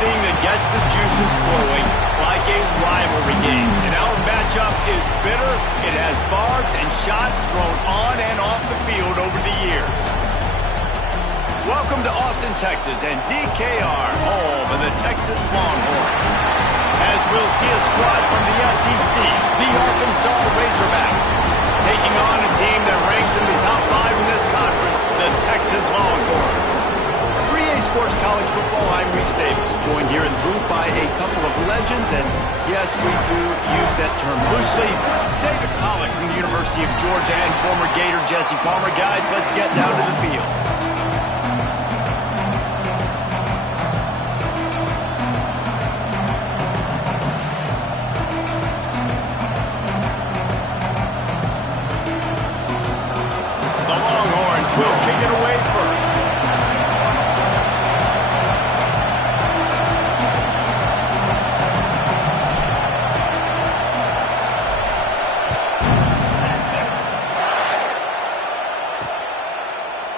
anything that gets the juices flowing, like a rivalry game. And our matchup is bitter. It has barbs and shots thrown on and off the field over the years. Welcome to Austin, Texas, and DKR, home of the Texas Longhorns. As we'll see a squad from the SEC, the Arkansas Razorbacks, taking on a team that ranks in the top 5 in this conference, the Texas Longhorns. 3A Sports College Football, I'm Reese Davis, joined here in the booth by a couple of legends, and yes, we do use that term loosely. David Pollack from the University of Georgia and former Gator Jesse Palmer. Guys, let's get down to the field. Will kick it away first.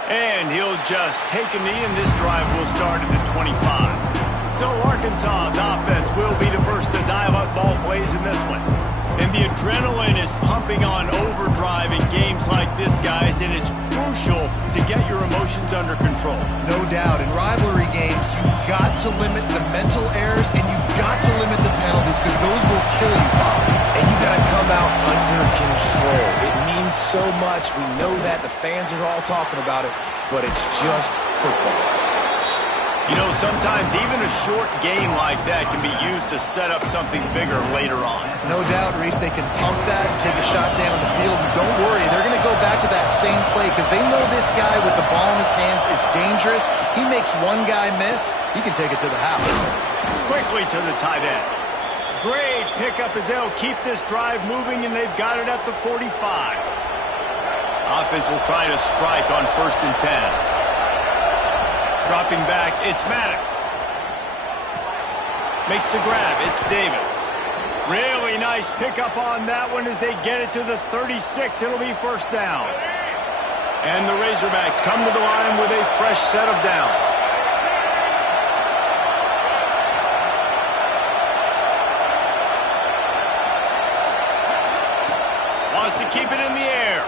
And he'll just take a knee, and this drive will start at the 25. So Arkansas's offense will be the first to dial up ball plays in this one. And the adrenaline is pumping on overdrive in games like this, guys, and it's crucial to get your emotions under control. No doubt. In rivalry games, you've got to limit the mental errors, and you've got to limit the penalties, because those will kill you, Bob. And you got to come out under control. It means so much. We know that. The fans are all talking about it, but it's just football. You know, sometimes even a short game like that can be used to set up something bigger later on. No doubt, Reese, they can pump that, take a shot down the field, and don't worry, they're going to go back to that same play because they know this guy with the ball in his hands is dangerous. He makes one guy miss, he can take it to the house. Quickly to the tight end. Great pickup as they'll keep this drive moving, and they've got it at the 45. Offense will try to strike on 1st and 10. Dropping back, it's Maddox. Makes the grab, it's Davis. Really nice pickup on that one as they get it to the 36. It'll be 1st down. And the Razorbacks come to the line with a fresh set of downs. Wants to keep it in the air.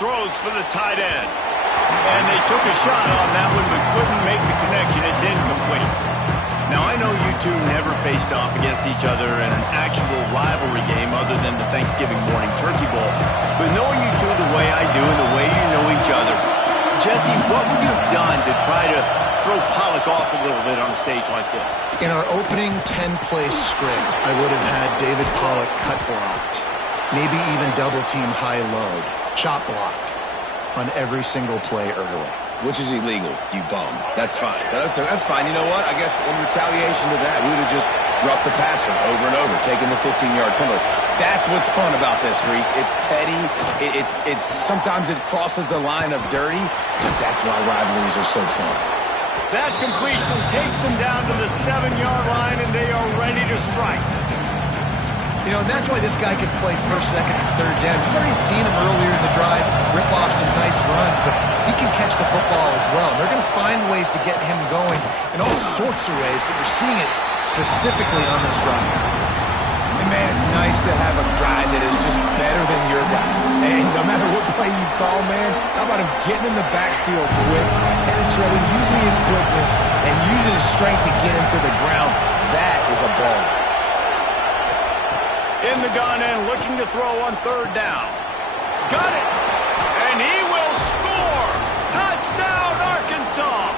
Throws for the tight end. And they took a shot on that one but couldn't make the connection. It's incomplete. Now, I know you two never faced off against each other in an actual rivalry game other than the Thanksgiving morning Turkey Bowl. But knowing you two the way I do and the way you know each other, Jesse, what would you have done to try to throw Pollack off a little bit on a stage like this? In our opening 10-play script, I would have had David Pollack cut blocked. Maybe even double-team high load. Chop blocked. On every single play early. Which is illegal, you bum. That's fine. That's fine. You know what? I guess in retaliation to that, we would have just roughed the passer over and over, taking the 15-yard penalty. That's what's fun about this, Reese. It's petty. It's sometimes it crosses the line of dirty, but that's why rivalries are so fun. That completion takes them down to the 7-yard line, and they are ready to strike. You know, and that's why this guy could play 1st, 2nd, and 3rd down. We've already seen him earlier in the drive rip off some nice runs, but he can catch the football as well. And they're going to find ways to get him going in all sorts of ways, but you're seeing it specifically on this run. And, man, it's nice to have a guy that is just better than your guys. And no matter what play you call, man, how about him getting in the backfield quick, penetrating, using his quickness, and using his strength to get him to the ground. That is a ball. In the gun and looking to throw on 3rd down. Got it! And he will score! Touchdown, Arkansas!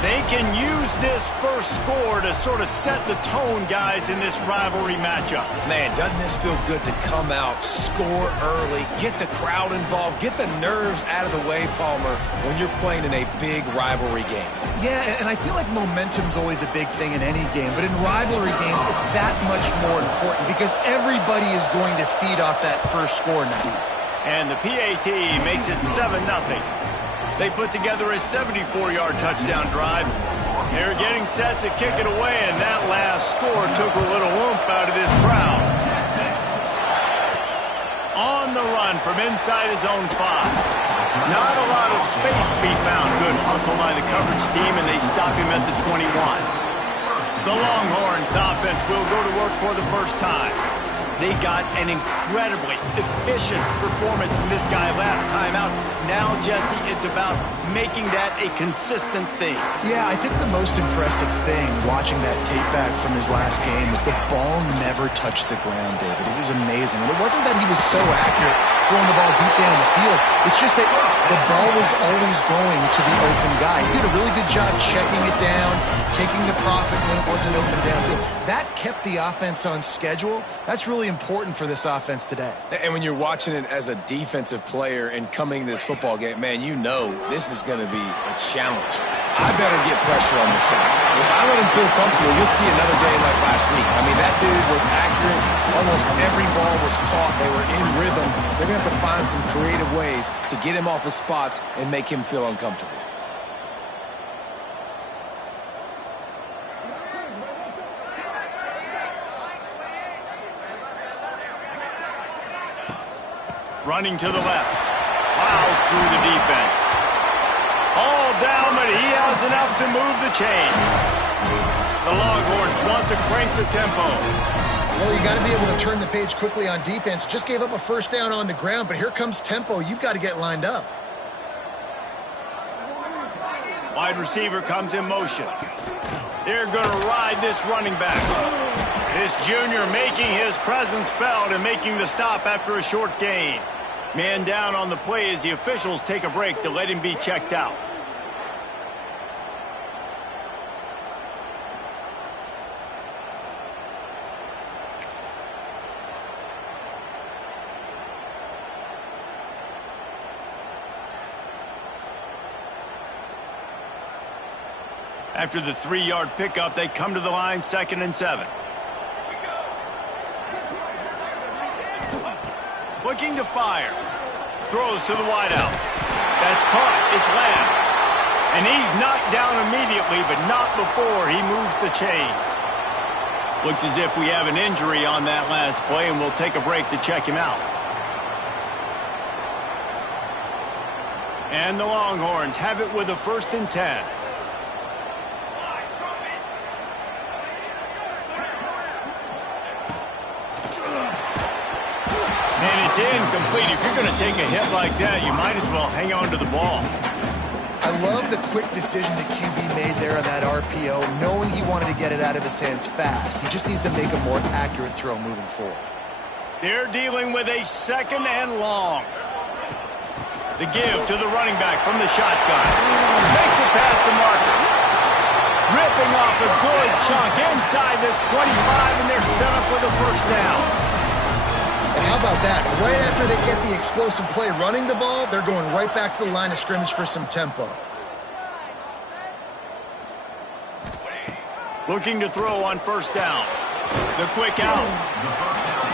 They can use this first score to sort of set the tone, guys, in this rivalry matchup. Man, doesn't this feel good to come out, score early, get the crowd involved, get the nerves out of the way, Palmer, when you're playing in a big rivalry game? Yeah, and I feel like momentum's always a big thing in any game, but in rivalry games, it's that much more important because everybody is going to feed off that first score now. And the PAT makes it 7-0. They put together a 74-yard touchdown drive. They're getting set to kick it away, and that last score took a little oomph out of this crowd. On the run from inside his own 5. Not a lot of space to be found. Good hustle by the coverage team, and they stop him at the 21. The Longhorns offense will go to work for the first time. They got an incredibly efficient performance from this guy last time out. Now, Jesse, it's about making that a consistent thing. Yeah, I think the most impressive thing watching that tape back from his last game is the ball never touched the ground, David. It was amazing. And it wasn't that he was so accurate throwing the ball deep down the field. It's just that the ball was always going to the open guy. He did a really good job checking it down, taking the profit when it wasn't open downfield. That kept the offense on schedule. That's really important for this offense today. And when you're watching it as a defensive player and coming to this football game, man, you know this is going to be a challenge. I better get pressure on this guy. If I let him feel comfortable, you'll see another game like last week. I mean, that dude was accurate. Almost every ball was caught. They were in rhythm. They're going to have to find some creative ways to get him off his spots and make him feel uncomfortable. Running to the left. Plows through the defense. All down, but he has enough to move the chains. The Longhorns want to crank the tempo. Well, you got to be able to turn the page quickly on defense. Just gave up a first down on the ground, but here comes tempo. You've got to get lined up. Wide receiver comes in motion. They're going to ride this running back. This junior making his presence felt and making the stop after a short gain. Man down on the play as the officials take a break to let him be checked out. After the 3-yard pickup, they come to the line, 2nd and 7. Looking to fire. Throws to the wideout. That's caught. It's Lamb. And he's knocked down immediately, but not before he moves the chains. Looks as if we have an injury on that last play, and we'll take a break to check him out. And the Longhorns have it with a 1st and 10. It's incomplete. If you're going to take a hit like that, you might as well hang on to the ball. I love the quick decision the QB made there on that RPO, knowing he wanted to get it out of his hands fast. He just needs to make a more accurate throw moving forward. They're dealing with a 2nd and long. The give to the running back from the shotgun. Makes it past the marker. Ripping off a good chunk inside the 25, and they're set up with a 1st down. And how about that? Right after they get the explosive play running the ball, they're going right back to the line of scrimmage for some tempo. Looking to throw on 1st down. The quick out.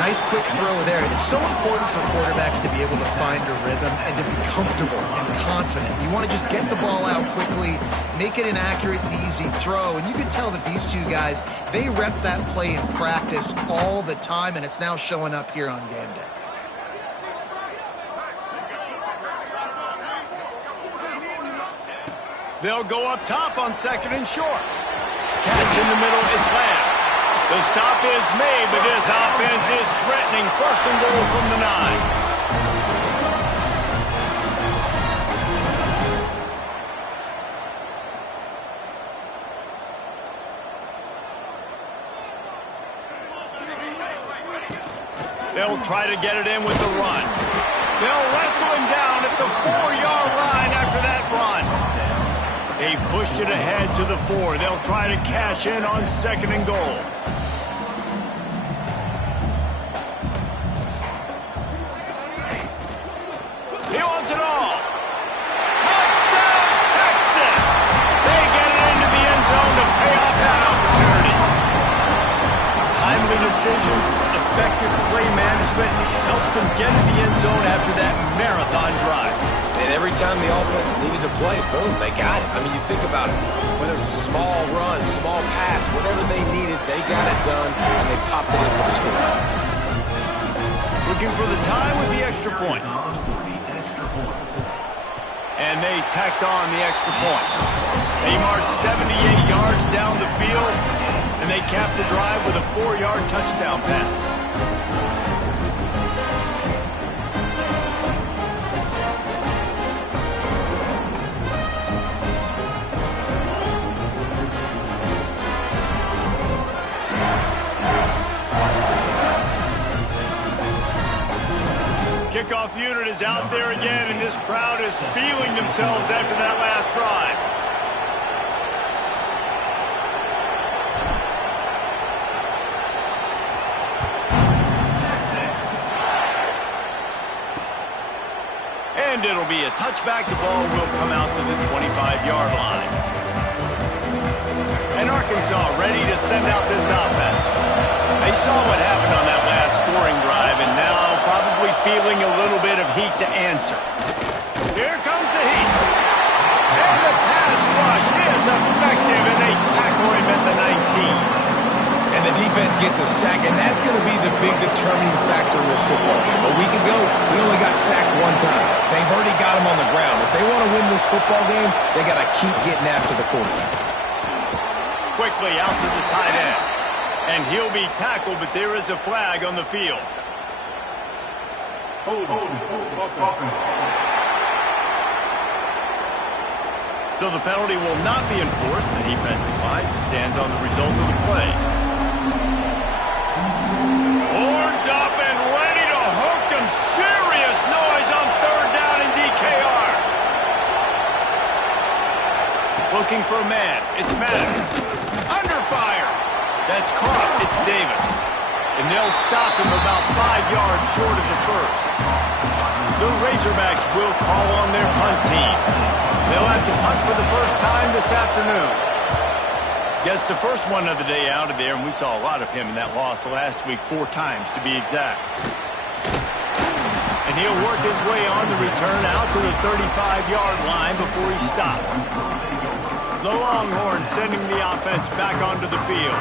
Nice quick throw there. It's so important for quarterbacks to be able to find a rhythm and to be comfortable and confident. You want to just get the ball out quickly, make it an accurate and easy throw. And you can tell that these two guys, they rep that play in practice all the time, and it's now showing up here on game day. They'll go up top on 2nd and short. Catch in the middle, it's Lamb. The stop is made, but this offense is threatening 1st and goal from the 9. They'll try to get it in with the run. They'll wrestle him down at the 4-yard line after that run. They've pushed it ahead to the 4. They'll try to cash in on 2nd and goal. He wants it all. Touchdown, Texas! They get it into the end zone to pay off that opportunity. Timely decisions, effective play management helps them get in the end zone after that marathon drive. And every time the offense needed to play, boom, they got it. I mean, you think about it. Whether it's a small run, small pass, whatever they needed, they got it done, and they popped it in for the score. Looking for the tie with the extra point. And they tacked on the extra point. They marched 78 yards down the field, and they capped the drive with a 4-yard touchdown pass. Kickoff unit is out there again, and this crowd is feeling themselves after that last drive. And it'll be a touchback. The ball will come out to the 25-yard line. And Arkansas ready to send out this offense. They saw what happened on that last scoring drive, and now probably feeling a little bit of heat to answer. Here comes the heat. And the pass rush is effective, and they tackle him at the 19. And the defense gets a sack, and that's going to be the big determining factor in this football game. A week ago, he only got sacked one time. They've already got him on the ground. If they want to win this football game, they got to keep getting after the quarterback. Quickly out to the tight end. And he'll be tackled, but there is a flag on the field. So the penalty will not be enforced. The defense declines and stands on the result of the play. Horns up and ready to hook them. Serious noise on third down in DKR. Looking for a man. It's Maddox. Under fire. That's caught. It's Davis. And they'll stop him about 5 yards short of the first. The Razorbacks will call on their punt team. They'll have to punt for the first time this afternoon. Gets the first one of the day out of there, and we saw a lot of him in that loss last week, 4 times to be exact. And he'll work his way on the return out to the 35-yard line before he stopped. The Longhorns sending the offense back onto the field.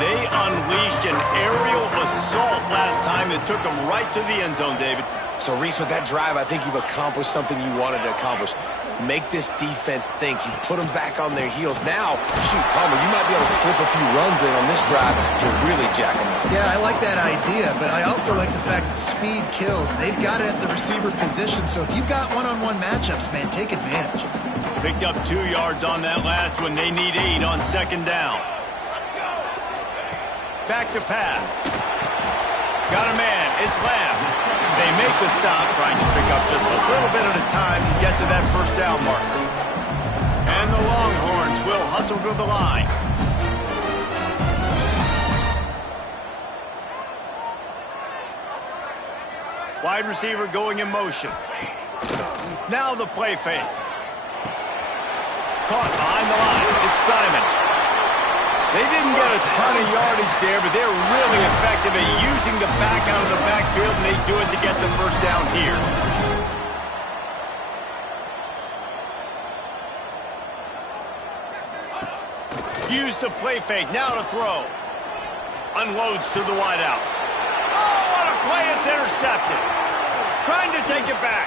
They unleashed an aerial assault last time that took them right to the end zone, David. So, Reese, with that drive, I think you've accomplished something you wanted to accomplish. Make this defense think. You put them back on their heels. Now, shoot, Palmer, you might be able to slip a few runs in on this drive to really jack them up. Yeah, I like that idea, but I also like the fact that speed kills. They've got it at the receiver position, so if you've got one-on-one matchups, man, take advantage. Picked up 2 yards on that last one. They need 8 on second down. Back to pass. Got a man. It's Lamb. They make the stop, trying to pick up just a little bit at a time to get to that first down marker. And the Longhorns will hustle to the line. Wide receiver going in motion. Now the play fake. Caught behind the line. It's Simon. They didn't get a ton of yardage there, but they're really effective at using the back out of the backfield, and they do it to get the first down here. Use the play fake. Now to throw. Unloads to the wideout. Oh, what a play. It's intercepted. Trying to take it back.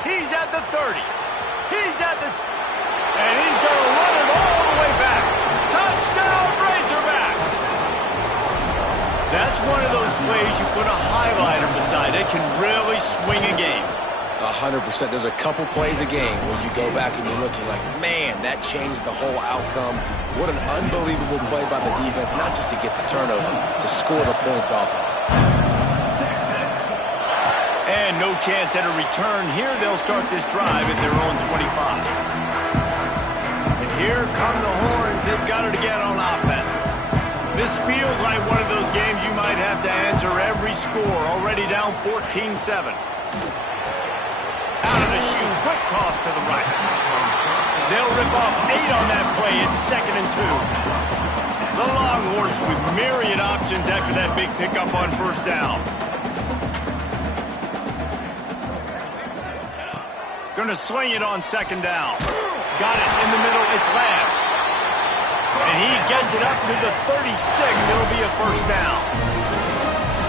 He's at the 30. He's at the... And he's going to run it all the way back. Touchdown, Razorbacks! That's one of those plays you put a highlighter beside. It can really swing a game. 100%. There's a couple plays a game when you go back and you look, you're like, man, that changed the whole outcome. What an unbelievable play by the defense, not just to get the turnover, to score the points off of. And no chance at a return here. They'll start this drive at their own 25. Here come the Horns. They've got it again on offense. This feels like one of those games you might have to answer every score. Already down 14-7. Out of the chute. Quick toss to the right. They'll rip off 8 on that play. It's 2nd and 2. The Longhorns with myriad options after that big pickup on first down. Going to sling it on second down. Got it in the middle. It's Lamb. And he gets it up to the 36. It'll be a first down.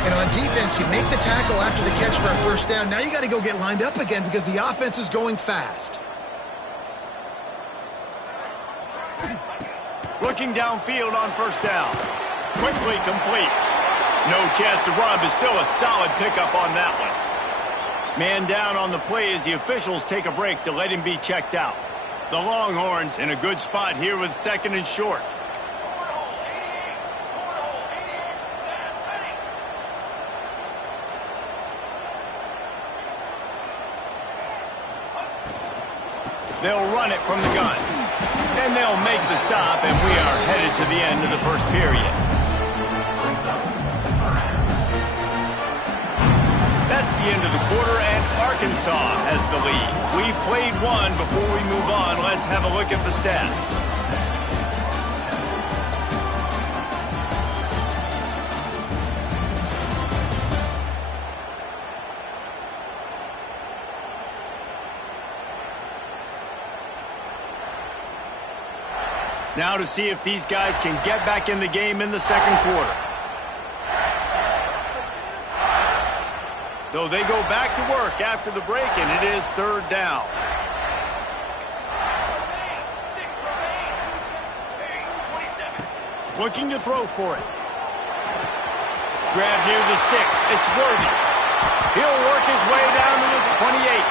And on defense, you make the tackle after the catch for a first down. Now you got to go get lined up again because the offense is going fast. Looking downfield on first down. Quickly complete. No chance to run, but still a solid pickup on that one. Man down on the play as the officials take a break to let him be checked out. The Longhorns in a good spot here with 2nd and short. They'll run it from the gun. And they'll make the stop, and we are headed to the end of the first period. That's the end of the quarter, and Arkansas has the lead. We've played one. Before we move on, let's have a look at the stats. Now to see if these guys can get back in the game in the second quarter. So they go back to work after the break, and it is 3rd down. Looking to throw for it. Grab near the sticks. It's Worthy. He'll work his way down to the 28.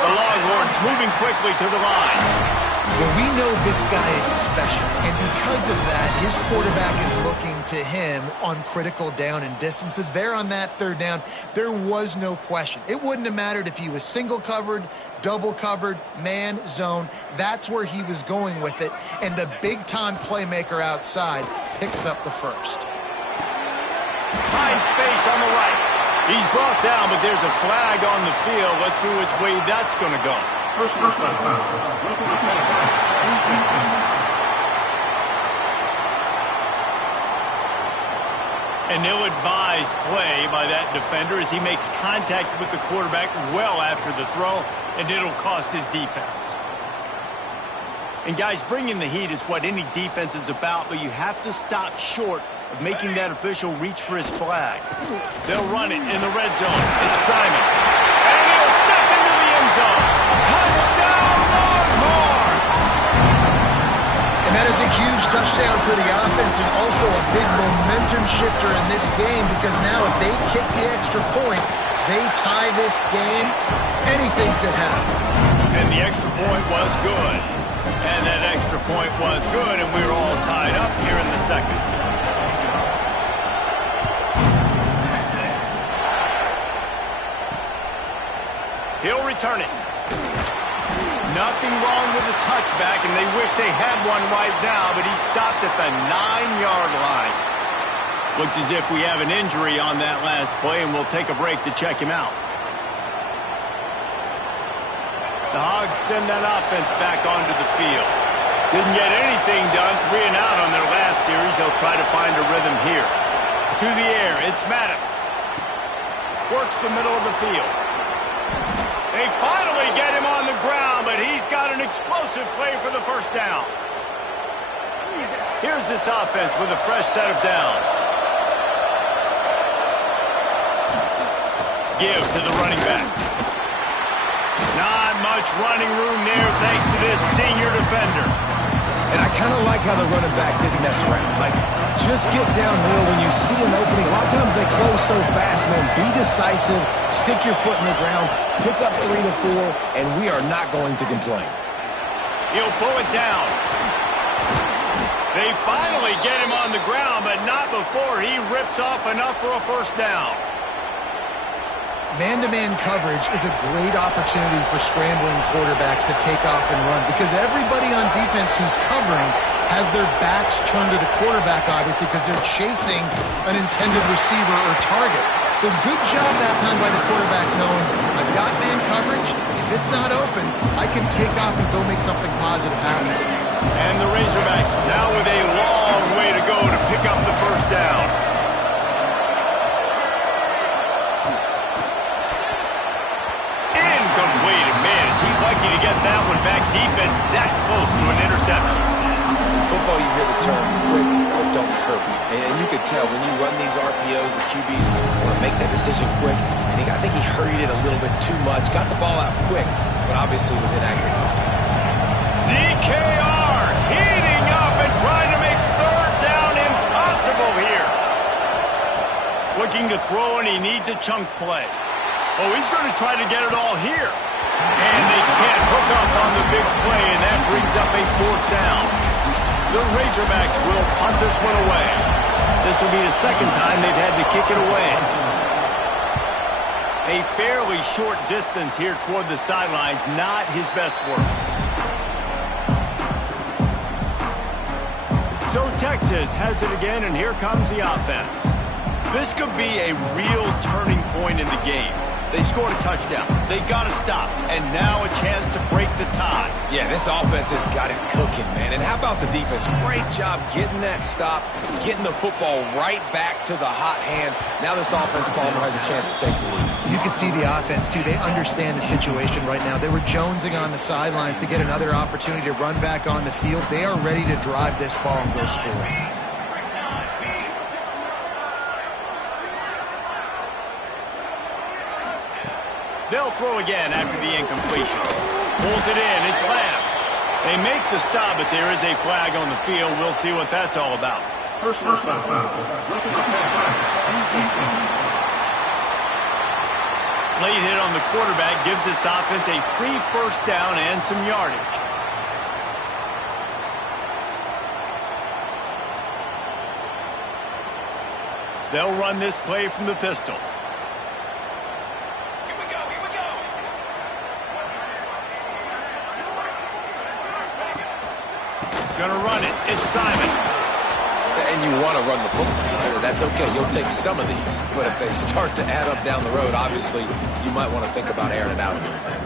The Longhorns moving quickly to the line. Well, we know this guy is special, and because of that, his quarterback is looking to him on critical down and distances. There on that 3rd down, there was no question. It wouldn't have mattered if he was single covered, double covered, man, zone. That's where he was going with it, and the big-time playmaker outside picks up the first. Find space on the right. He's brought down, but there's a flag on the field. Let's see which way that's going to go. An ill-advised play by that defender as he makes contact with the quarterback well after the throw, and it'll cost his defense. And guys, bringing the heat is what any defense is about, but you have to stop short of making that official reach for his flag. They'll run it in the red zone. It's Simon. And he'll step into the end zone. Touchdown, Longhorn! And that is a huge touchdown for the offense and also a big momentum shifter in this game because now if they kick the extra point, they tie this game, anything could happen. And the extra point was good. And that extra point was good, and we're all tied up here in the second. He'll return it. Nothing wrong with the touchback, and they wish they had one right now, but he stopped at the 9-yard line. Looks as if we have an injury on that last play, and we'll take a break to check him out. The Hogs send that offense back onto the field. Didn't get anything done, 3 and out on their last series. They'll try to find a rhythm here. To the air, it's Maddox. Works the middle of the field. They finally get him on the ground, but he's got an explosive play for the first down. Here's this offense with a fresh set of downs. Give to the running back. Not much running room there thanks to this senior defender. And I kind of like how the running back didn't mess around. Like, just get downhill when you see an opening. A lot of times they close so fast, man. Be decisive, stick your foot in the ground, pick up 3 to 4, and we are not going to complain. He'll pull it down. They finally get him on the ground, but not before he rips off enough for a first down. Man-to-man coverage is a great opportunity for scrambling quarterbacks to take off and run because everybody on defense who's covering has their backs turned to the quarterback, obviously, because they're chasing an intended receiver or target. So good job that time by the quarterback knowing I've got man coverage. If it's not open, I can take off and go make something positive happen. And the Razorbacks now with a long way to go to pick up the first down. Incomplete. Man, is he lucky to get that one back. Defense that close to an interception. In football, you hear the term quick but don't hurry. And you could tell when you run these RPOs, the QBs want to make that decision quick. And I think he hurried it a little bit too much. Got the ball out quick, but obviously was inaccurate in his pass. DKR, he Looking to throw, and he needs a chunk play. Oh, he's going to try to get it all here. And they can't hook up on the big play, and that brings up a 4th down. The Razorbacks will punt this one away. This will be the 2nd time they've had to kick it away. A fairly short distance here toward the sidelines, not his best work. So Texas has it again, and here comes the offense. This could be a real turning point in the game. They scored a touchdown. They got to stop. And now a chance to break the tie. Yeah, this offense has got it cooking, man. And how about the defense? Great job getting that stop, getting the football right back to the hot hand. Now this offense, Palmer, has a chance to take the lead. You can see the offense, too. They understand the situation right now. They were jonesing on the sidelines to get another opportunity to run back on the field. They are ready to drive this ball and go score. They'll throw again after the incompletion. Pulls it in. It's Lamb. They make the stop, but there is a flag on the field. We'll see what that's all about. Personal foul. Late hit on the quarterback gives this offense a free 1st down and some yardage. They'll run this play from the pistol. Gonna run it. It's Simon. And you want to run the football. That's okay. You'll take some of these. But if they start to add up down the road, obviously, you might want to think about airing it out a little bit.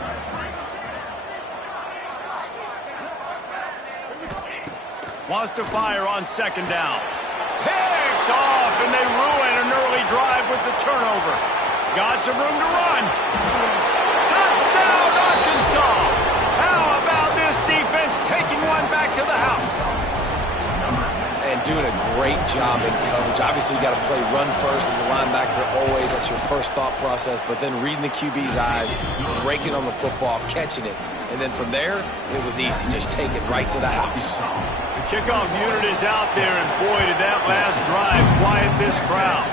Wants to fire on 2nd down. Picked off, and they ruin an early drive with the turnover. Got some room to run. Touchdown, Arkansas! How about this defense taking one back to the house? And doing a great job in coverage. Obviously, you got to play run first as a linebacker always. That's your first thought process. But then reading the QB's eyes, breaking on the football, catching it. And then from there, it was easy. Just take it right to the house. The kickoff unit is out there, and boy, did that last drive quiet this crowd.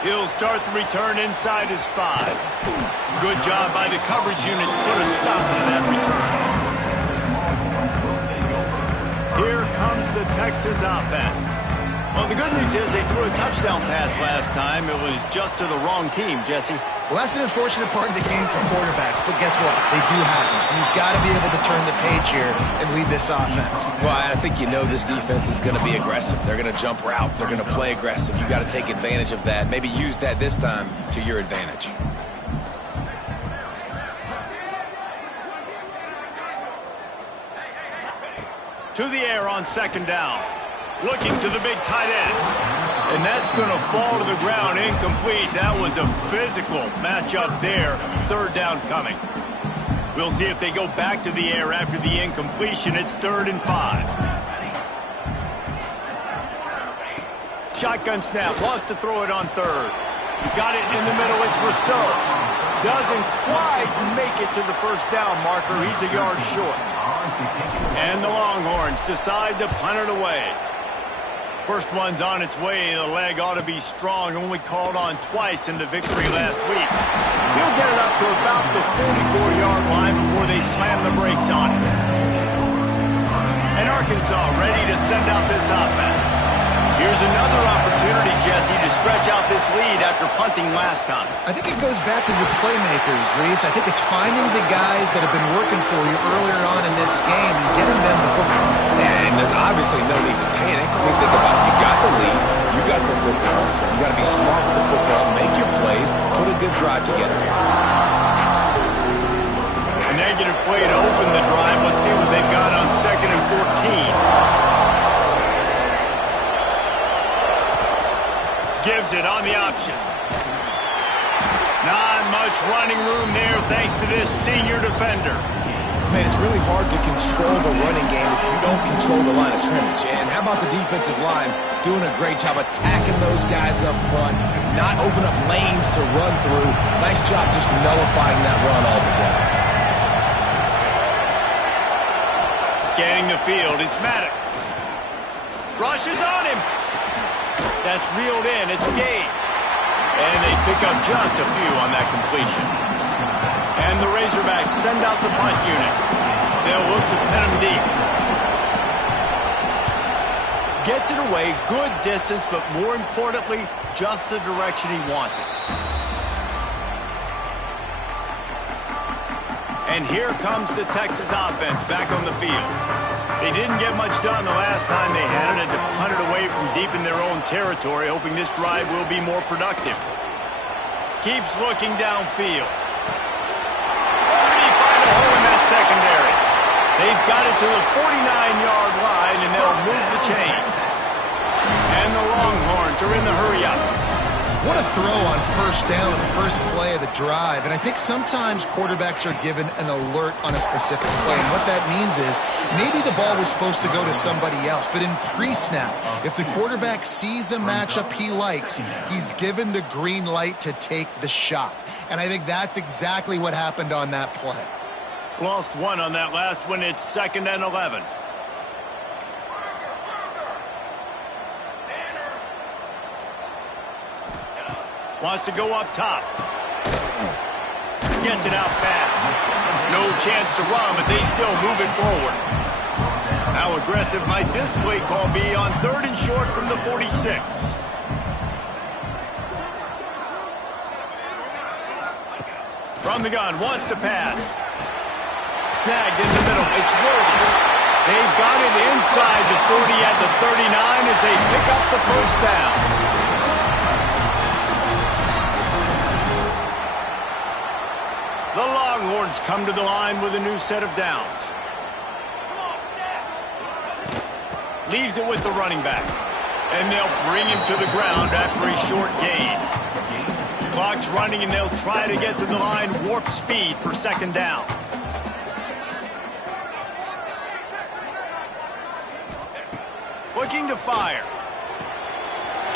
He'll start the return inside his 5. Good job by the coverage unit to put a stop to that return. Here comes the Texas offense. Well, the good news is they threw a touchdown pass last time. It was just to the wrong team, Jesse. Well, that's an unfortunate part of the game for quarterbacks, but guess what? They do happen, so you've got to be able to turn the page here and lead this offense. Well, I think you know this defense is going to be aggressive. They're going to jump routes. They're going to play aggressive. You've got to take advantage of that. Maybe use that this time to your advantage. To the air on 2nd down. Looking to the big tight end. And that's going to fall to the ground incomplete. That was a physical matchup there. 3rd down coming. We'll see if they go back to the air after the incompletion. It's 3rd and 5. Shotgun snap. Wants to throw it on 3rd. Got it in the middle. It's Rousseau. Doesn't quite make it to the 1st down marker. He's a yard short. And the Longhorns decide to punt it away. First one's on its way. The leg ought to be strong. Only called on twice in the victory last week. He'll get it up to about the 44-yard line before they slam the brakes on it. And Arkansas ready to send out this offense. Here's another opportunity, Jesse, to stretch out this lead after punting last time. I think it goes back to your playmakers, Reese. I think it's finding the guys that have been working for you earlier on in this game and getting them the football. Yeah, and there's obviously no need to panic. I mean, think about it. You got the lead. You got the football. You got to be smart with the football. Make your plays. Put a good drive together here. A negative play to open the drive. Let's see what they've got on 2nd and 14. Gives it on the option. Not much running room there thanks to this senior defender. Man, it's really hard to control the running game if you don't control the line of scrimmage. And how about the defensive line doing a great job attacking those guys up front, not open up lanes to run through. Nice job just nullifying that run altogether. Scanning the field, it's Maddox. Rushes on him. That's reeled in. It's Gage. And they pick up just a few on that completion. And the Razorbacks send out the punt unit. They'll look to pin them deep. Gets it away, good distance, but more importantly, just the direction he wanted. And here comes the Texas offense back on the field. They didn't get much done the last time they had it, and to punt it away from deep in their own territory, hoping this drive will be more productive. Keeps looking downfield. Already find a hole in that secondary. They've got it to the 49-yard line, and they'll move the chains. And the Longhorns are in the hurry-up. What a throw on first down on the first play of the drive. And I think sometimes quarterbacks are given an alert on a specific play. And what that means is maybe the ball was supposed to go to somebody else. But in pre-snap, if the quarterback sees a matchup he likes, he's given the green light to take the shot. And I think that's exactly what happened on that play. Lost one on that last one. It's 2nd and 11. Wants to go up top. Gets it out fast. No chance to run, but they still move it forward. How aggressive might this play call be on 3rd and short from the 46? From the gun, wants to pass. Snagged in the middle. It's Worthy. They've got it inside the 40 at the 39 as they pick up the first down. The Longhorns come to the line with a new set of downs. Leaves it with the running back. And they'll bring him to the ground after a short gain. Clock's running, and they'll try to get to the line warp speed for 2nd down. Looking to fire.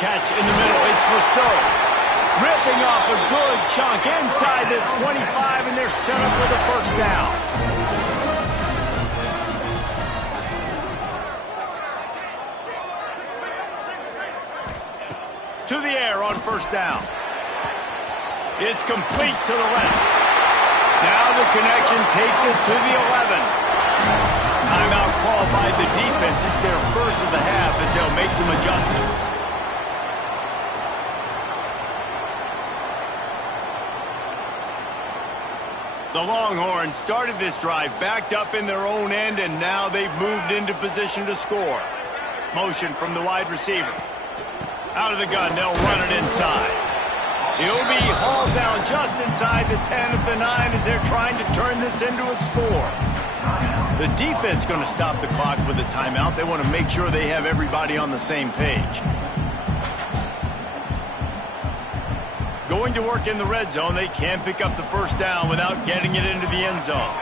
Catch in the middle. It's Rousseau. Ripping off a good chunk inside the 25, and they're set up with a first down. To the air on first down. It's complete to the left. Now the connection takes it to the 11. Timeout called by the defense. It's their first of the half as they'll make some adjustments. The Longhorns started this drive backed up in their own end, and now they've moved into position to score. Motion from the wide receiver. Out of the gun, they'll run it inside. He'll be hauled down just inside the 10 of the 9 as they're trying to turn this into a score. The defense going to stop the clock with a timeout. They want to make sure they have everybody on the same page. Going to work in the red zone, they can't pick up the first down without getting it into the end zone.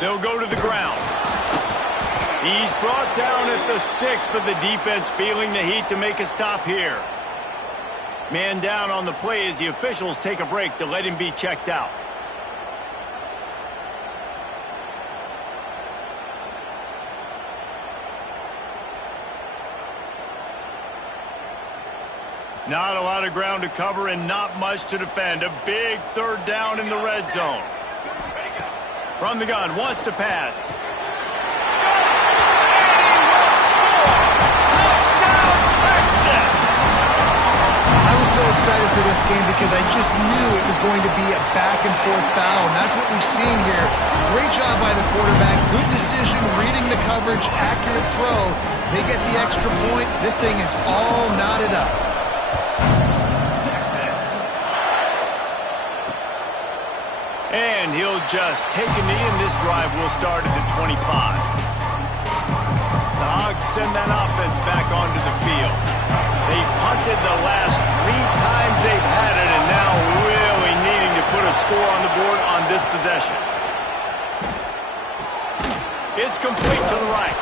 They'll go to the ground. He's brought down at the 6, but the defense feeling the heat to make a stop here. Man down on the play as the officials take a break to let him be checked out. Not a lot of ground to cover and not much to defend. A big 3rd down in the red zone. From the gun, wants to pass. He will score! Touchdown, Texas! I was so excited for this game because I just knew it was going to be a back-and-forth battle, and that's what we've seen here. Great job by the quarterback. Good decision, reading the coverage, accurate throw. They get the extra point. This thing is all knotted up. And he'll just take a knee, and this drive will start at the 25. The Hogs send that offense back onto the field. They've punted the last 3 times they've had it, and now really needing to put a score on the board on this possession. It's complete to the right.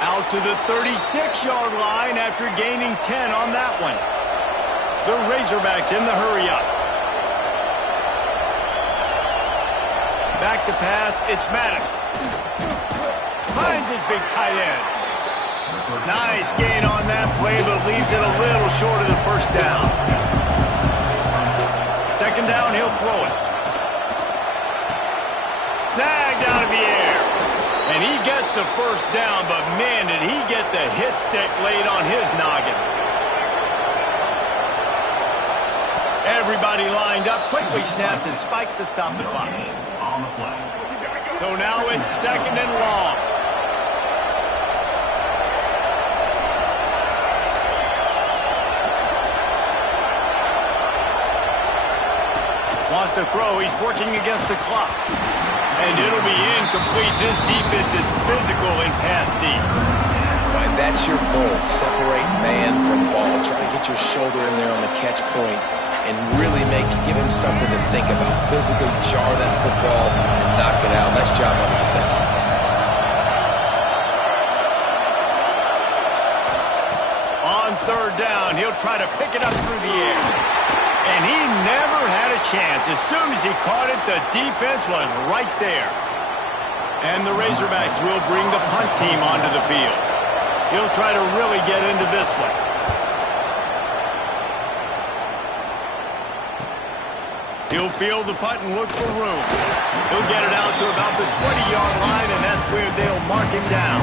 Out to the 36-yard line after gaining 10 on that one. The Razorbacks in the hurry-up. Back to pass, it's Maddox. Finds his big tight end. Nice gain on that play, but leaves it a little short of the first down. Second down, he'll throw it. Snagged out of the air. And he gets the first down, but man, did he get the hit stick laid on his noggin. Everybody lined up, quickly snapped and spiked to stop the clock. So now it's second and long. Wants to throw, he's working against the clock. And it'll be incomplete. This defense is physical in pass deep. Right, that's your goal. Separate man from ball. Try to get your shoulder in there on the catch point and really give him something to think about. Physically jar that football and knock it out. Nice job on the defender. On third down, he'll try to pick it up through the air. And he never had a chance. As soon as he caught it, the defense was right there. And the Razorbacks will bring the punt team onto the field. He'll try to really get into this one. He'll field the punt and look for room. He'll get it out to about the 20-yard line, and that's where they'll mark him down.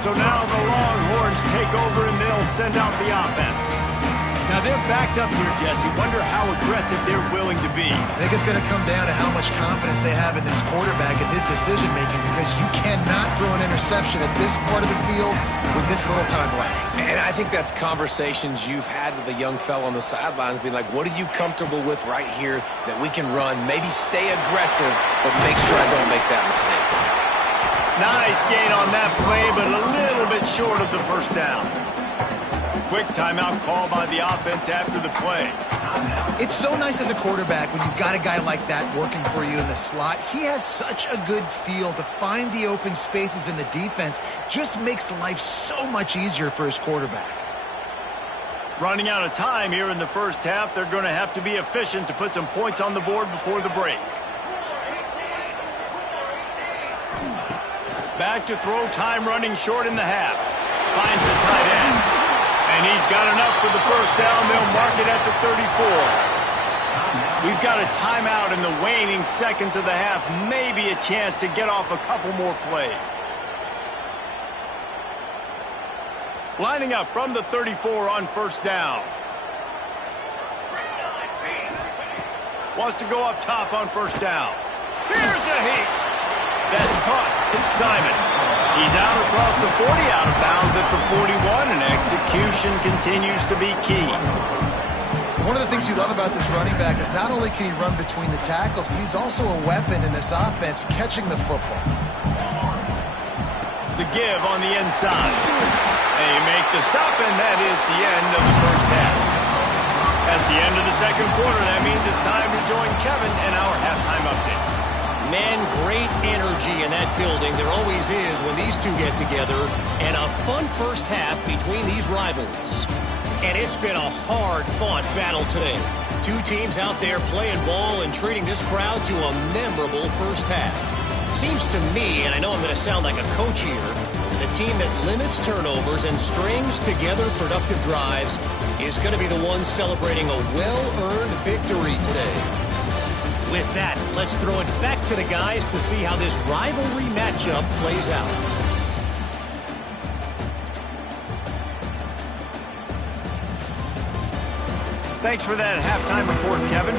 So now the Longhorns take over, and they'll send out the offense. Now, they're backed up here, Jesse. Wonder how aggressive they're willing to be. I think it's going to come down to how much confidence they have in this quarterback and his decision-making, because you cannot throw an interception at this part of the field with this little time left. And I think that's conversations you've had with a young fellow on the sidelines, being like, what are you comfortable with right here that we can run? Maybe stay aggressive, but make sure I don't make that mistake. Nice gain on that play, but a little bit short of the first down. Quick timeout call by the offense after the play. It's so nice as a quarterback when you've got a guy like that working for you in the slot. He has such a good feel to find the open spaces in the defense. Just makes life so much easier for his quarterback. Running out of time here in the first half. They're going to have to be efficient to put some points on the board before the break. Back to throw, time running short in the half. Finds the tight end. And he's got enough for the first down. They'll mark it at the 34. We've got a timeout in the waning seconds of the half. Maybe a chance to get off a couple more plays. Lining up from the 34 on first down. Wants to go up top on first down. Here's a heat. That's caught. It's Simon. He's out across the 40, out of bounds at the 41, and execution continues to be key. One of the things you love about this running back is not only can he run between the tackles, but he's also a weapon in this offense catching the football. The give on the inside. They make the stop, and that is the end of the first half. That's the end of the second quarter. That means it's time to join Kevin in our halftime update. Man, great energy in that building. There always is when these two get together. And a fun first half between these rivals. And it's been a hard-fought battle today. Two teams out there playing ball and treating this crowd to a memorable first half. Seems to me, and I know I'm going to sound like a coach here, the team that limits turnovers and strings together productive drives is going to be the one celebrating a well-earned victory today. With that, let's throw it back to the guys to see how this rivalry matchup plays out. Thanks for that halftime report, Kevin.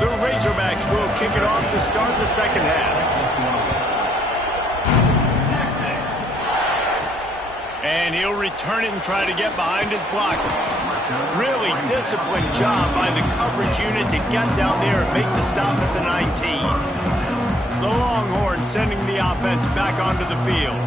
The Razorbacks will kick it off to start the second half. And he'll return it and try to get behind his blockers. Really disciplined job by the coverage unit to get down there and make the stop at the 19. The Longhorns sending the offense back onto the field.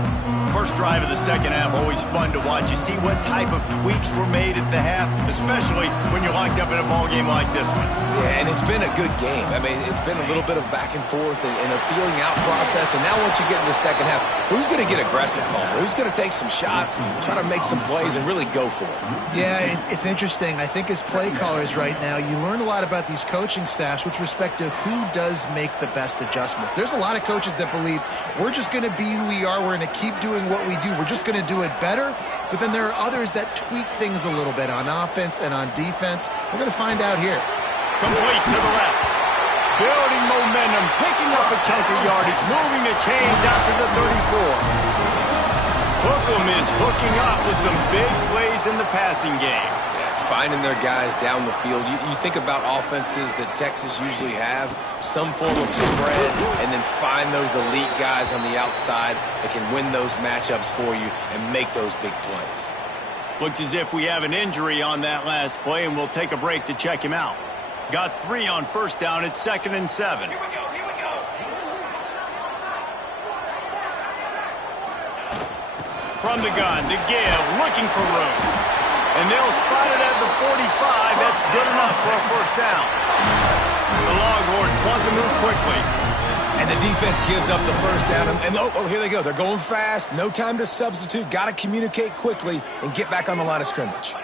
First drive of the second half, always fun to watch. You see what type of tweaks were made at the half, especially when you're locked up in a ball game like this one. Yeah, and it's been a good game. I mean, it's been a little bit of back and forth and a feeling out process. And now once you get in the second half, who's going to get aggressive, Palmer? Who's going to take some shots, try to make some plays, and really go for it? Yeah, it's interesting. I think as play callers right now, you learn a lot about these coaching staffs with respect to who does make the best adjustments. There's a lot of coaches that believe we're just going to be who we are. We're going to keep doing what we do. We're just going to do it better. But then there are others that tweak things a little bit on offense and on defense. We're going to find out here. Complete to the left. Building momentum, picking up a chunk of yardage, moving the chains after the 34. Hookem is hooking up with some big plays in the passing game. Finding their guys down the field. You think about offenses that Texas usually have, some form of spread, and then find those elite guys on the outside that can win those matchups for you and make those big plays. Looks as if we have an injury on that last play, and we'll take a break to check him out. Got 3 on first down. It's 2nd and 7. Here we go. From the gun, the give, looking for room. And they'll spot it at the 45. That's good enough for a first down. The Longhorns want to move quickly. And the defense gives up the first down. And oh, here they go. They're going fast. No time to substitute. Got to communicate quickly and get back on the line of scrimmage.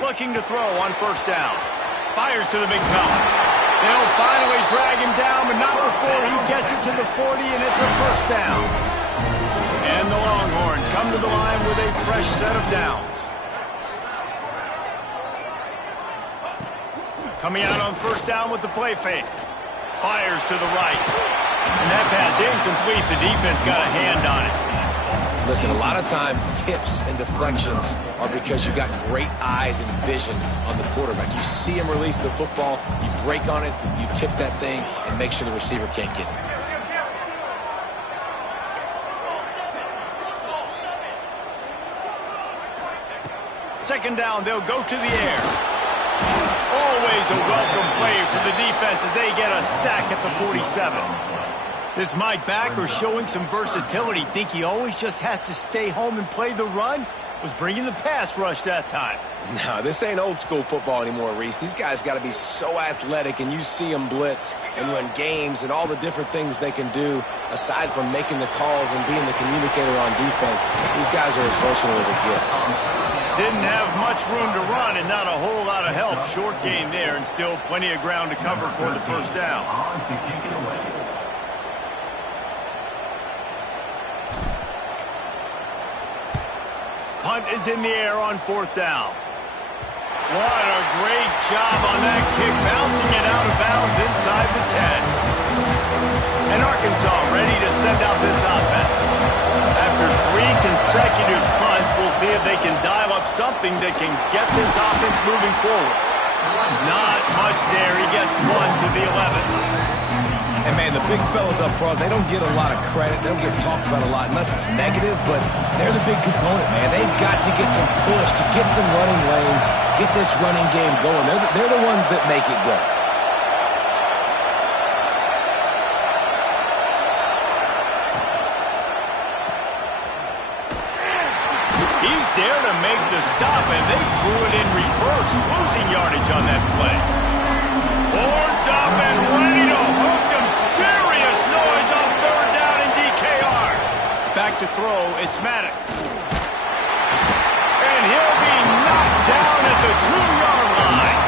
Looking to throw on first down. Fires to the big fella. They'll finally drag him down, but not before he gets it to the 40, and it's a first down. And the Longhorns come to the line with a fresh set of downs. Coming out on first down with the play fake. Fires to the right. And that pass incomplete. The defense got a hand on it. Listen, a lot of time, tips and deflections are because you got great eyes and vision on the quarterback. You see him release the football, you break on it, you tip that thing, and make sure the receiver can't get it. Second down, they'll go to the air. Always a welcome play for the defense as they get a sack at the 47. This Mike backer showing some versatility. Think he always just has to stay home and play the run? Was bringing the pass rush that time. No, this ain't old school football anymore, Reese. These guys got to be so athletic, and you see them blitz and run games and all the different things they can do aside from making the calls and being the communicator on defense. These guys are as versatile as it gets. Didn't have much room to run and not a whole lot of help. Short gain there and still plenty of ground to cover for the first down. Punt is in the air on fourth down. What a great job on that kick, bouncing it out of bounds inside the 10. And Arkansas ready to send out this offense. After 3 consecutive punts, we'll see if they can dial up something that can get this offense moving forward. Not much there. He gets 1 to the 11. And, man, the big fellas up front, they don't get a lot of credit. They don't get talked about a lot unless it's negative, but they're the big component, man. They've got to get some push, to get some running lanes, get this running game going. They're the ones that make it go. He's there to make the stop, and they threw it in reverse, losing yardage on that play. Boards up and ready to hook them. Serious noise on third down in DKR. Back to throw, it's Maddox. And he'll be knocked down at the 2-yard line.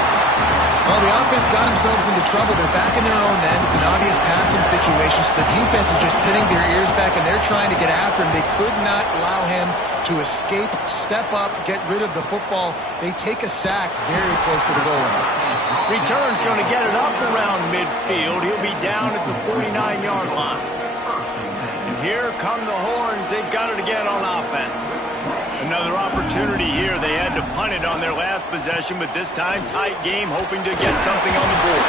Well, the offense got themselves into trouble. They're back in their own end. It's an obvious passing situation, so the defense is just pinning their ears back, and they're trying to get after him. They could not allow him to escape, step up, get rid of the football. They take a sack very close to the goal line. Return's going to get it up around midfield. He'll be down at the 49-yard line. And here come the Horns. They've got it again on offense. Another opportunity here. They had to punt it on their last possession, but this time tight game, hoping to get something on the board.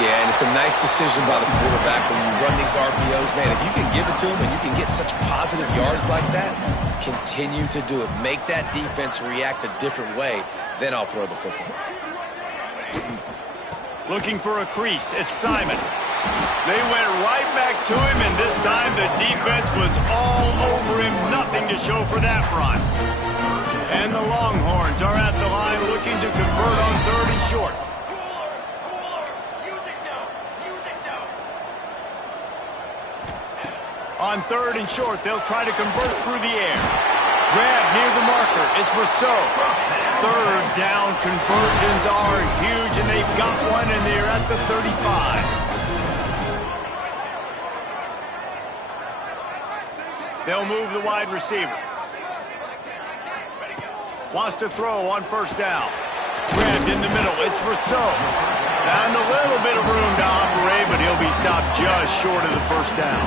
Yeah, and it's a nice decision by the quarterback when you run these RPOs. Man, if you can give it to him and you can get such positive yards like that, continue to do it. Make that defense react a different way, then I'll throw the football. Looking for a crease. It's Simon. They went right back to him, and this time the defense was all over him. Nothing to show for that run. And the Longhorns are at the line looking to convert on 3rd and short. On 3rd and short, they'll try to convert through the air. Grab near the marker. It's Rousseau. 3rd down conversions are huge, and they've got one, and they're at the 35. They'll move the wide receiver. Wants to throw on 1st down. Grabbed in the middle. It's Rousseau. Found a little bit of room to operate, but he'll be stopped just short of the 1st down.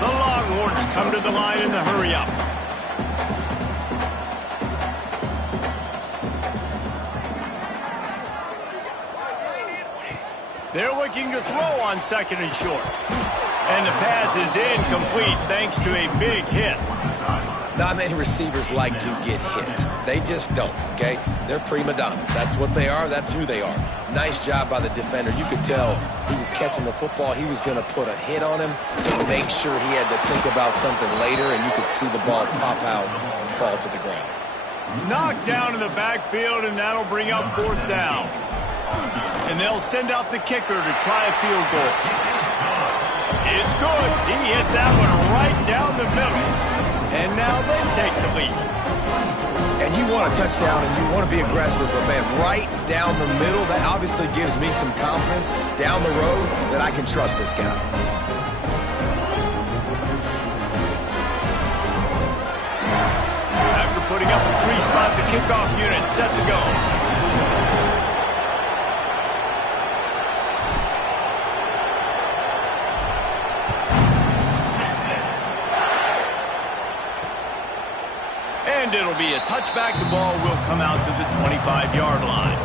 The Longhorns come to the line in the hurry-up. They're looking to throw on 2nd and short. And the pass is incomplete thanks to a big hit. Not many receivers like to get hit. They just don't, okay? They're prima donnas. That's what they are. That's who they are. Nice job by the defender. You could tell he was catching the football. He was going to put a hit on him to make sure he had to think about something later, and you could see the ball pop out and fall to the ground. Knocked down in the backfield, and that'll bring up 4th down. And they'll send out the kicker to try a field goal. It's good. He hit that one right down the middle. And now they take the lead. And you want a touchdown and you want to be aggressive, but man, right down the middle, that obviously gives me some confidence down the road that I can trust this guy. After putting up a 3-spot, the kickoff unit set to go. And it'll be a touchback. The ball will come out to the 25-yard line.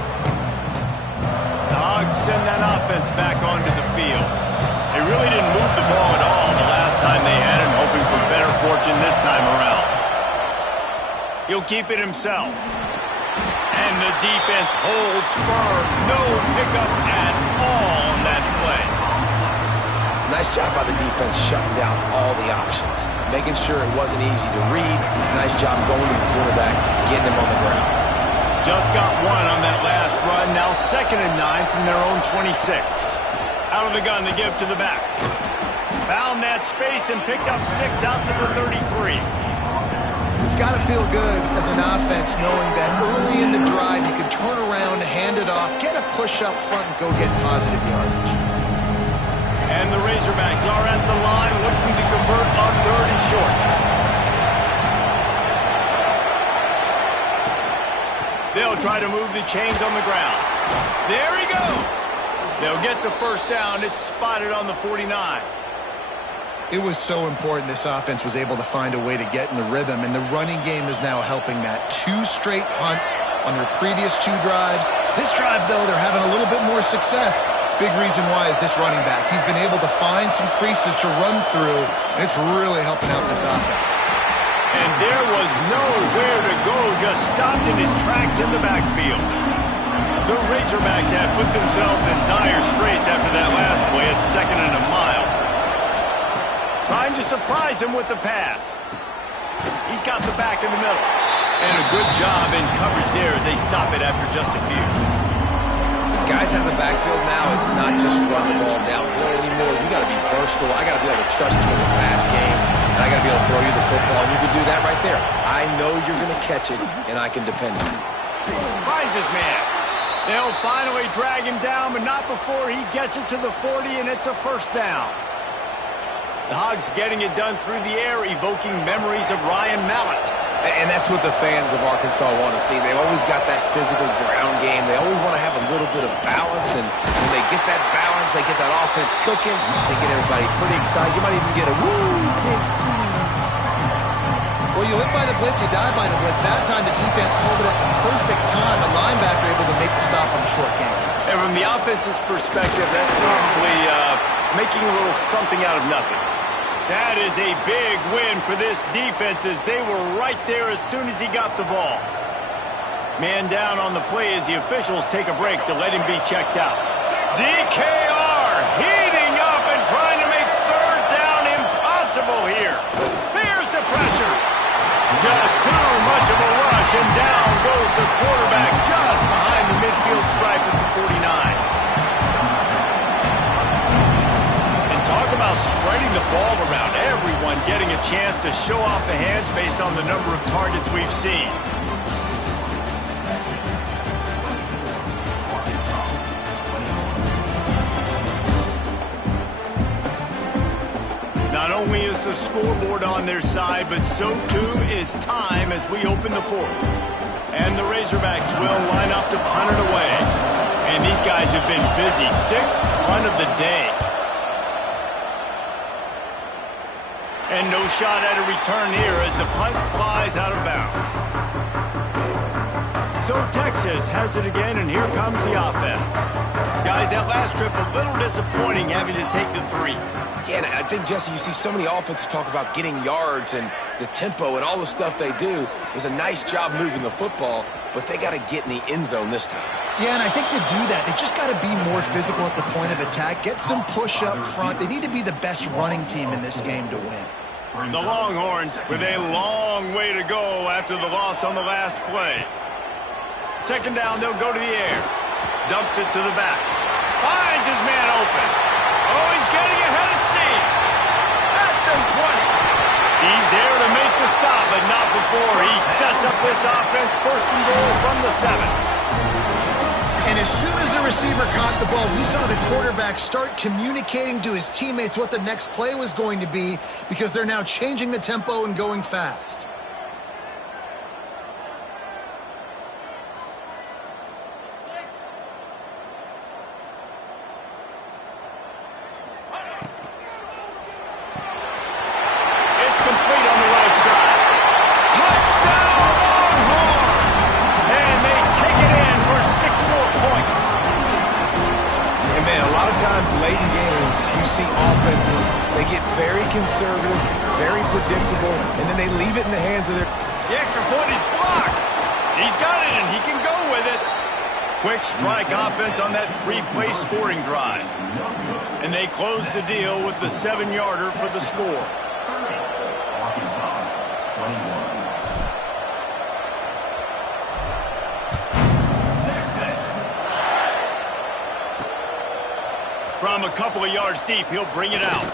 The Hogs send that offense back onto the field. They really didn't move the ball at all the last time they had it, hoping for better fortune this time around. He'll keep it himself. And the defense holds firm. No pickup at all on that play. Nice job by the defense shutting down all the options, making sure it wasn't easy to read. Nice job going to the quarterback, getting him on the ground. Just got one on that last run. Now 2nd and 9 from their own 26. Out of the gun to give to the back. Found that space and picked up 6 out to the 33. It's got to feel good as an offense knowing that early in the drive you can turn around, hand it off, get a push up front, and go get positive yardage. And the Razorbacks are at the line looking to convert on 3rd and short. They'll try to move the chains on the ground. There he goes. They'll get the 1st down. It's spotted on the 49. It was so important this offense was able to find a way to get in the rhythm, and the running game is now helping that. 2 straight punts on their previous 2 drives. This drive, though, they're having a little bit more success. Big reason why is this running back. He's been able to find some creases to run through, and it's really helping out this offense. And there was nowhere to go, just stopped in his tracks in the backfield. The Razorbacks have put themselves in dire straits after that last play at 2nd and a mile. Trying to surprise him with the pass. He's got the back in the middle. And a good job in coverage there as they stop it after just a few. Guys out of the backfield now, it's not just run the ball downhill anymore. You got to be versatile. I got to be able to trust you in the pass game, and I got to be able to throw you the football, and you can do that right there. I know you're going to catch it, and I can depend on you. Finds his man. They'll finally drag him down, but not before he gets it to the 40, and it's a 1st down. The Hogs getting it done through the air, evoking memories of Ryan Mallett. And that's what the fans of Arkansas want to see. They've always got that physical ground game. They always want to have a little bit of balance, and when they get that balance, they get that offense cooking, they get everybody pretty excited. You might even get a woo, big scene. Well, you live by the blitz, you die by the blitz. That time the defense called it at the perfect time. The linebacker able to make the stop on the short game. And from the offense's perspective, that's probably making a little something out of nothing. That is a big win for this defense as they were right there as soon as he got the ball. Man down on the play as the officials take a break to let him be checked out. DKR heating up just too much of a rush, and down goes the quarterback just behind the midfield stripe at the 49. And talk about spreading the ball around, everyone getting a chance to show off the hands based on the number of targets we've seen. Not only is the scoreboard on their side, but so too is time as we open the fourth. And the Razorbacks will line up to punt it away. And these guys have been busy. Sixth punt of the day. And no shot at a return here as the punt flies out of bounds. So Texas has it again, and here comes the offense. Guys, that last trip a little disappointing having to take the 3. Yeah, and I think, Jesse, you see so many offenses talk about getting yards and the tempo and all the stuff they do. It was a nice job moving the football, but they got to get in the end zone this time. Yeah, and I think to do that, they just got to be more physical at the point of attack, get some push up front. They need to be the best running team in this game to win. The Longhorns with a long way to go after the loss on the last play. Second down, they'll go to the air. Dumps it to the back. Finds his man open. Oh, he's getting ahead of steam. At the 20. He's there to make the stop, but not before he sets up this offense. First and goal from the 7. And as soon as the receiver caught the ball, we saw the quarterback start communicating to his teammates what the next play was going to be, because they're now changing the tempo and going fast. Conservative, very predictable, and then they leave it in the hands of their... The extra point is blocked. He's got it, and he can go with it. Quick strike offense on that 3-play scoring drive. And they close the deal with the 7-yarder for the score. From a couple of yards deep, he'll bring it out.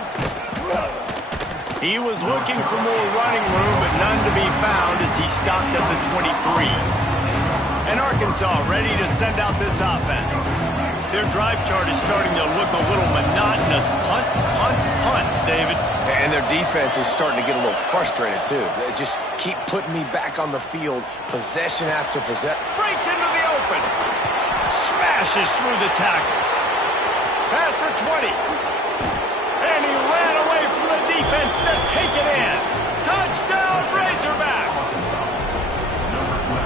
He was looking for more running room, but none to be found as he stopped at the 23. And Arkansas ready to send out this offense. Their drive chart is starting to look a little monotonous. Punt, punt, punt, David. And their defense is starting to get a little frustrated, too. They just keep putting me back on the field, possession after possession. Breaks into the open. Smashes through the tackle. Past the 20. And he ran away from the defense to take it in. Touchdown, Razorbacks!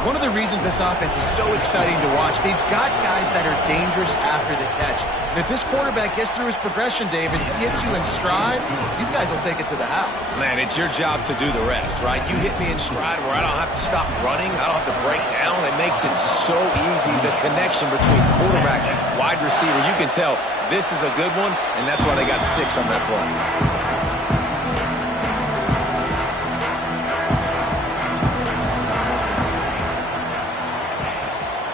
One of the reasons this offense is so exciting to watch, they've got guys that are dangerous after the catch. And if this quarterback gets through his progression, David, he hits you in stride, these guys will take it to the house. Man, it's your job to do the rest, right? You hit me in stride where I don't have to stop running, I don't have to break down. It makes it so easy, the connection between quarterback and wide receiver. You can tell this is a good one, and that's why they got 6 on that play.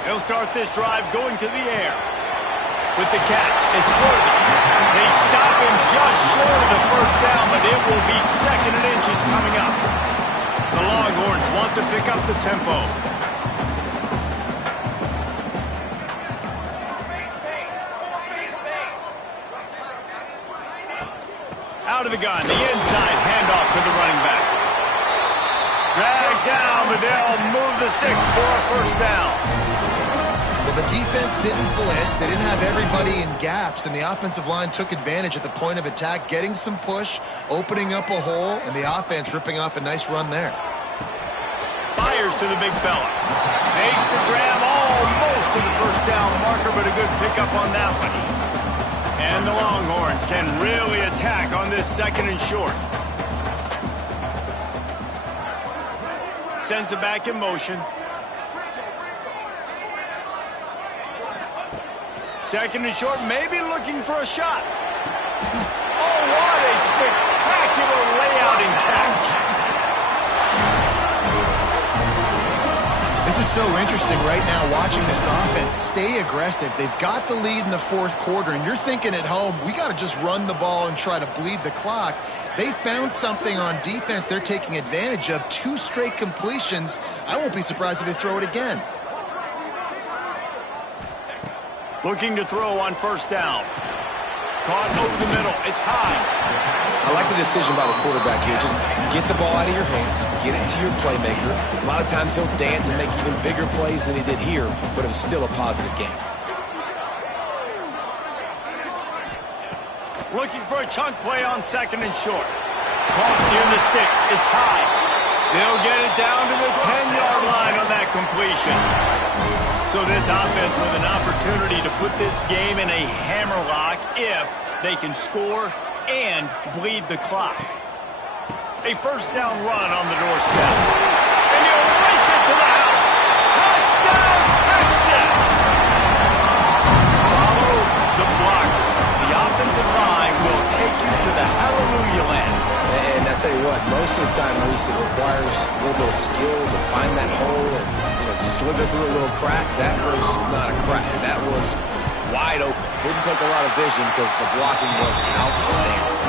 He'll start this drive going to the air. With the catch, it's Worthy. They stop him just short of the first down, but it will be 2nd and inches coming up. The Longhorns want to pick up the tempo. Out of the gun, the inside handoff to the running back. Dragged down, but they'll move the sticks for a first down. Well, the defense didn't blitz. They didn't have everybody in gaps, and the offensive line took advantage at the point of attack, getting some push, opening up a hole, and the offense ripping off a nice run there. Fires to the big fella. Makes the grab almost to the first down marker, but a good pickup on that one. And the Longhorns can really attack on this 2nd and short. Sends it back in motion. 2nd and short, maybe looking for a shot. Oh, what a spectacular layout and catch. so interesting right now watching this offense stay aggressive. They've got the lead in the fourth quarter, and you're thinking at home, we got to just run the ball and try to bleed the clock. They found something on defense they're taking advantage of. 2 straight completions. I won't be surprised if they throw it again. Looking to throw on first down. Caught over the middle. It's high. I like the decision by the quarterback here. Just get the ball out of your hands, get it to your playmaker. A lot of times he'll dance and make even bigger plays than he did here, but it was still a positive game. Looking for a chunk play on second and short. Caught near the sticks. It's high. They'll get it down to the 10-yard line on that completion. So this offense with an opportunity to put this game in a hammerlock if they can score and bleed the clock. A first down run on the doorstep. And he'll race it to the house. Touchdown, Texas! Follow the blockers. The offensive line will take you to the hallelujah land. And I tell you what, most of the time, Reese, it requires a little bit of skill to find that hole and slither through a little crack. That was not a crack. That was wide open. Didn't take a lot of vision because the blocking was outstanding.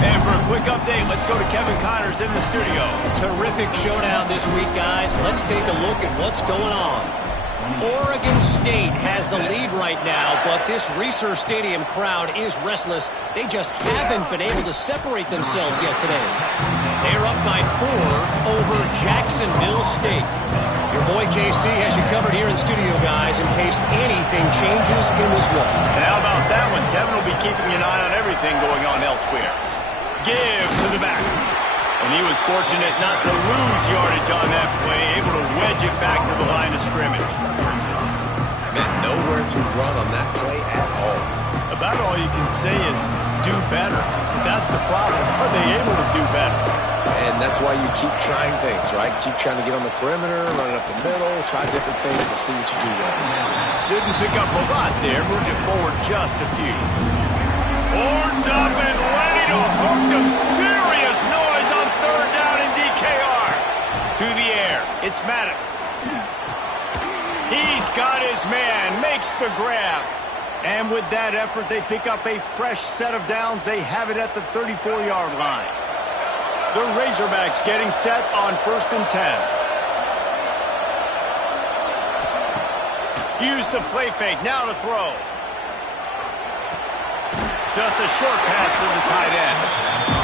And for a quick update, let's go to Kevin Connors in the studio. Terrific showdown this week, guys. Let's take a look at what's going on. Oregon State has the lead right now, but this Reser Stadium crowd is restless. They just haven't been able to separate themselves yet today. They're up by 4 over Jacksonville State. Your boy KC has you covered here in studio, guys, in case anything changes in this one. And how about that one? Kevin will be keeping an eye on everything going on elsewhere. Give to the back. And he was fortunate not to lose yardage on that play, able to wedge it back to the line of scrimmage. Man, nowhere to run on that play at all. About all you can say is do better. But that's the problem. Are they able to do better? And that's why you keep trying things, right? Keep trying to get on the perimeter, run it up the middle, try different things to see what you do well. Didn't pick up a lot there, moved it forward just a few. Horns up and ready to hook them. Serious noise on third down in DKR. To the air, it's Maddox. He's got his man, makes the grab. And with that effort, they pick up a fresh set of downs. They have it at the 34-yard line. The Razorbacks getting set on first and 10. Use the play fake, now to throw. Just a short pass to the tight end.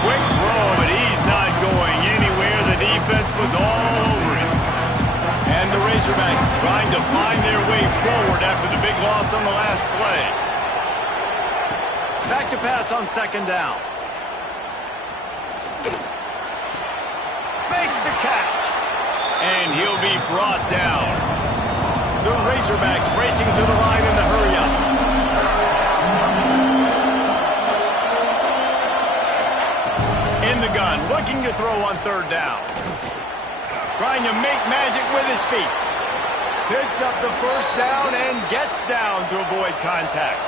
Quick throw, but he's not going anywhere. The defense was all over him. And the Razorbacks trying to find their way forward after the big loss on the last play. Back to pass on second down. Makes the catch. And he'll be brought down. The Razorbacks racing to the line in the hurry-up. In the gun, looking to throw on third down. Trying to make magic with his feet. Picks up the first down and gets down to avoid contact.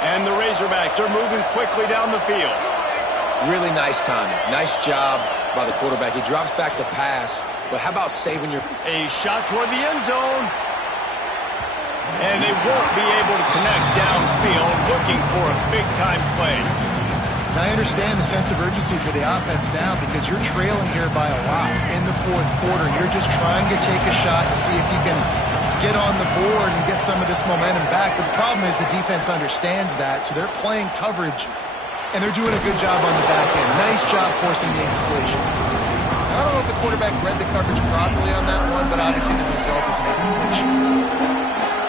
And the Razorbacks are moving quickly down the field. Really nice timing. Nice job by the quarterback. He drops back to pass, but how about saving your... A shot toward the end zone. And they won't be able to connect downfield, looking for a big-time play. I understand the sense of urgency for the offense now because you're trailing here by a lot in the fourth quarter. You're just trying to take a shot to see if you can get on the board and get some of this momentum back. But the problem is the defense understands that, so they're playing coverage, and they're doing a good job on the back end. Nice job forcing the incompletion. I don't know if the quarterback read the coverage properly on that one, but obviously the result is an incompletion.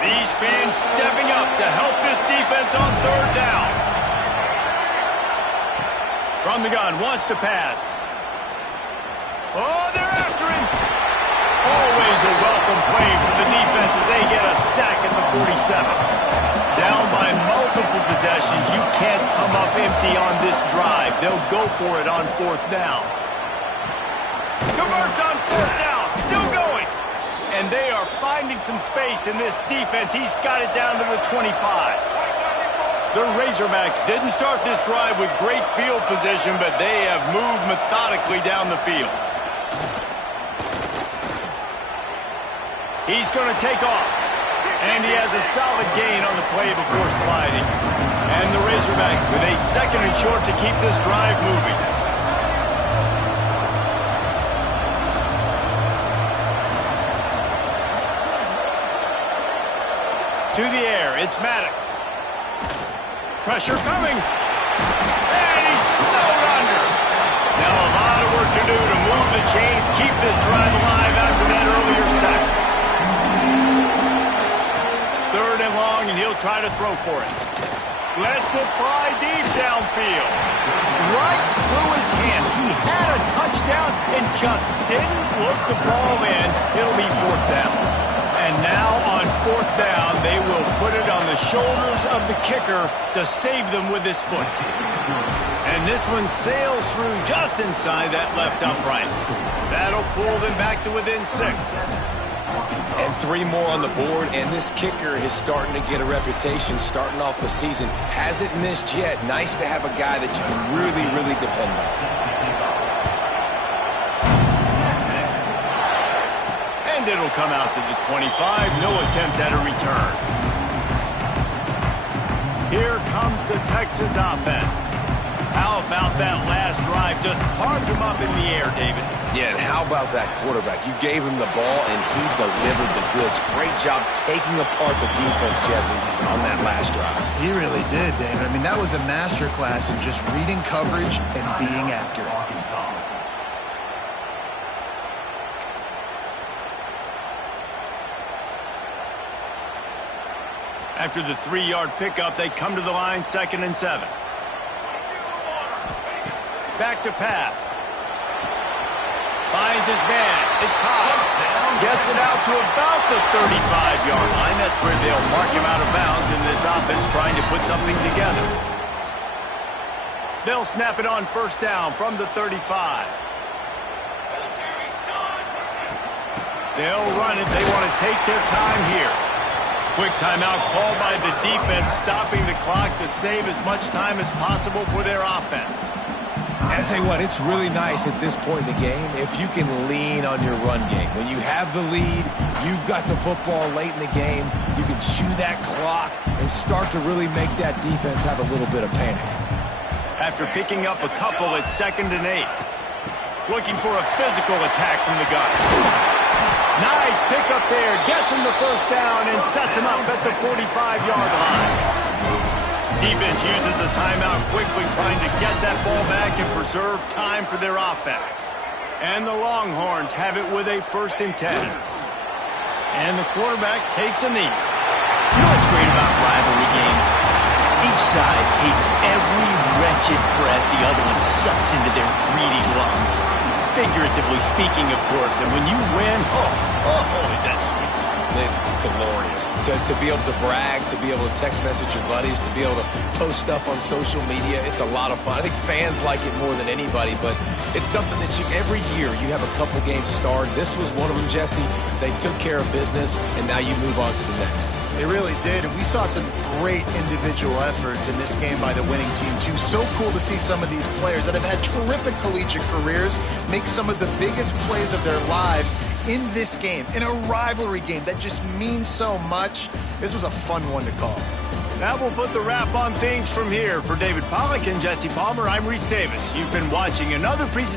These fans stepping up to help this defense on third down. From the gun, wants to pass. Oh, they're after him. Always a welcome play for the defense as they get a sack at the 47. Down by multiple possessions. You can't come up empty on this drive. They'll go for it on fourth down. Converts on fourth down. Still going. And they are finding some space in this defense. He's got it down to the 25. The Razorbacks didn't start this drive with great field position, but they have moved methodically down the field. He's going to take off. And he has a solid gain on the play before sliding. And the Razorbacks with a 2nd and short to keep this drive moving. To the air, it's Maddox. Pressure coming. And he's snowed under. Now a lot of work to do to move the chains, keep this drive alive after that earlier sack. 3rd and long, and he'll try to throw for it. Lets it fly deep downfield. Right through his hands. He had a touchdown and just didn't look the ball in. It'll be 4th down. And now on 4th down, they will put it on the shoulders of the kicker to save them with his foot. And this one sails through just inside that left upright. That'll pull them back to within 6. And 3 more on the board, and this kicker is starting to get a reputation starting off the season. Hasn't missed yet. Nice to have a guy that you can really, really depend on. And it'll come out to the 25. No attempt at a return. Here comes the Texas offense. How about that last drive? Just carved him up in the air, David. Yeah, and how about that quarterback? You gave him the ball, and he delivered the goods. Great job taking apart the defense, Jesse, on that last drive. He really did, David. I mean, that was a masterclass in just reading coverage and being accurate. After the 3-yard pickup, they come to the line, 2nd and 7. Back to pass. Finds his man. It's high. Gets it out to about the 35-yard line. That's where they'll mark him out of bounds in this offense trying to put something together. They'll snap it on 1st down from the 35. They'll run it. They want to take their time here. Quick timeout called by the defense, stopping the clock to save as much time as possible for their offense. And I tell you what, it's really nice at this point in the game if you can lean on your run game. When you have the lead, you've got the football late in the game, you can chew that clock and start to really make that defense have a little bit of panic. After picking up a couple, it's 2nd and 8. Looking for a physical attack from the gun. Nice pickup there. Gets him the 1st down and sets him up at the 45-yard line. Defense uses a timeout quickly, trying to get that ball back and preserve time for their offense. And the Longhorns have it with a 1st and 10. And the quarterback takes a knee. You know what's great about rivalry games? Each side hates every wretched breath the other one sucks into their greedy lungs. Figuratively speaking, of course. And when you win, is that sweet. It's glorious. To be able to brag, to be able to text message your buddies, to be able to post stuff on social media. It's a lot of fun. I think fans like it more than anybody, but it's something that every year you have a couple games starred. This was one of them, Jesse. They took care of business, and now you move on to the next. They really did, and we saw some great individual efforts in this game by the winning team, too. So cool to see some of these players that have had terrific collegiate careers make some of the biggest plays of their lives in this game, in a rivalry game that just means so much. This was a fun one to call. That will put the wrap on things from here. For David Pollack and Jesse Palmer, I'm Reese Davis. You've been watching another presentation